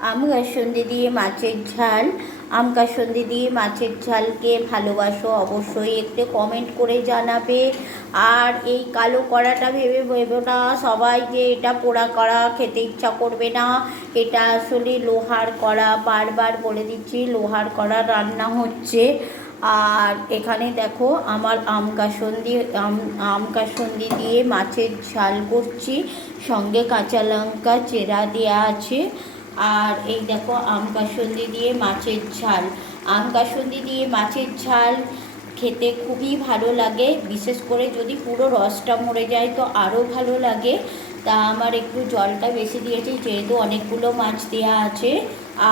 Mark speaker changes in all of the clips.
Speaker 1: আম কাসুন্দি দিয়ে মাছের ঝাল। আম কাসুন্দি দিয়ে মাছের ঝালকে ভালোবাসো অবশ্যই, একটু কমেন্ট করে জানাবে। আর এই কালো কড়াটা ভেবে ভেবো না, সবাই যে এটা পোড়া কড়া খেতে ইচ্ছা করবে না, এটা আসলে লোহার কড়া, বারবার বলে দিচ্ছি, লোহার কড়া রান্না হচ্ছে। আর এখানে দেখো, আমার আম কাসন্দি আম আম কাসন্দি দিয়ে মাছের ঝাল করছি, সঙ্গে কাঁচা লঙ্কা চেরা দেওয়া আছে। আর এই দেখো আম কাসন্দি দিয়ে মাছের ঝাল। আম কাসন্দি দিয়ে মাছের ঝাল খেতে খুবই ভালো লাগে। বিশেষ করে যদি পুরো রসটা মরে যায় তো আরও ভালো লাগে। তা আমার একটু জলটা বেশি দিয়েছি, যেহেতু অনেকগুলো মাছ দেওয়া আছে।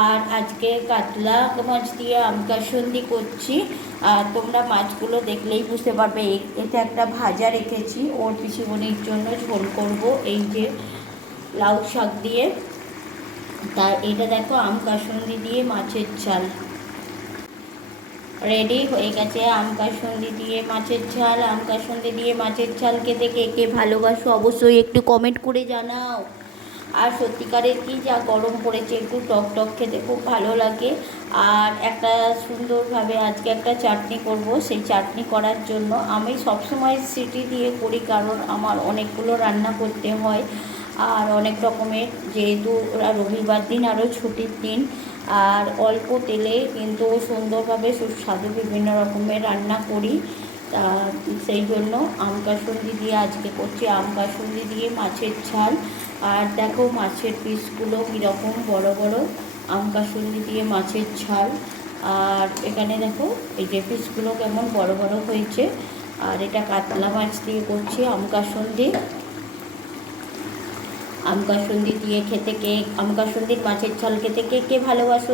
Speaker 1: আর আজকে কাতলা মাছ দিয়ে আম কাসন্দি করছি। আর তোমরা মাছগুলো দেখলেই বুঝতে পারবে এটা একটা ভাজা রেখেছি। ওর পিসিমণির জন্য ঝোল করব। এই যে লাউ শাক দিয়ে। তা এটা দেখো আম কাসন্দি দিয়ে মাছের ঝাল। রেডি হয়ে গেছে আম কাসন্দি দিয়ে মাছের ঝাল। আম কাসন্দি দিয়ে মাছের ঝাল খেতে কে কে ভালোবাসো অবশ্যই একটু কমেন্ট করে জানাও। আর সত্যিকারের কি যা গরম পড়েছে একটু টক টক খেতে খুব ভালো লাগে। আর একটা সুন্দরভাবে আজকে একটা চাটনি করব। সেই চাটনি করার জন্য আমি সবসময় সিটি দিয়ে করি কারণ আমার অনেকগুলো রান্না করতে হয়। আর অনেক রকমের, যেহেতু রবিবার দিন, আরও ছুটির দিন। আর অল্প তেলে কিন্তু সুন্দরভাবে সুস্বাদু বিভিন্ন রকমের রান্না করি। তা সেই জন্য আম কাসুন্দি দিয়ে আজকে করছি। আম কাসুন্দি দিয়ে মাছের ঝাল। আর দেখো মাছের পিসগুলো কীরকম বড় বড়। আম কাসুন্দি দিয়ে মাছের ঝাল। আর এখানে দেখো এই যে পিসগুলো কেমন বড় বড় হয়েছে। আর এটা কাতলা মাছ দিয়ে করছি আম কাসুন্দি। আম কাসুন্দি দিয়ে খেতে কে আমকা কাসুন্দির মাছের ঝাল খেতে কে কে ভালোবাসো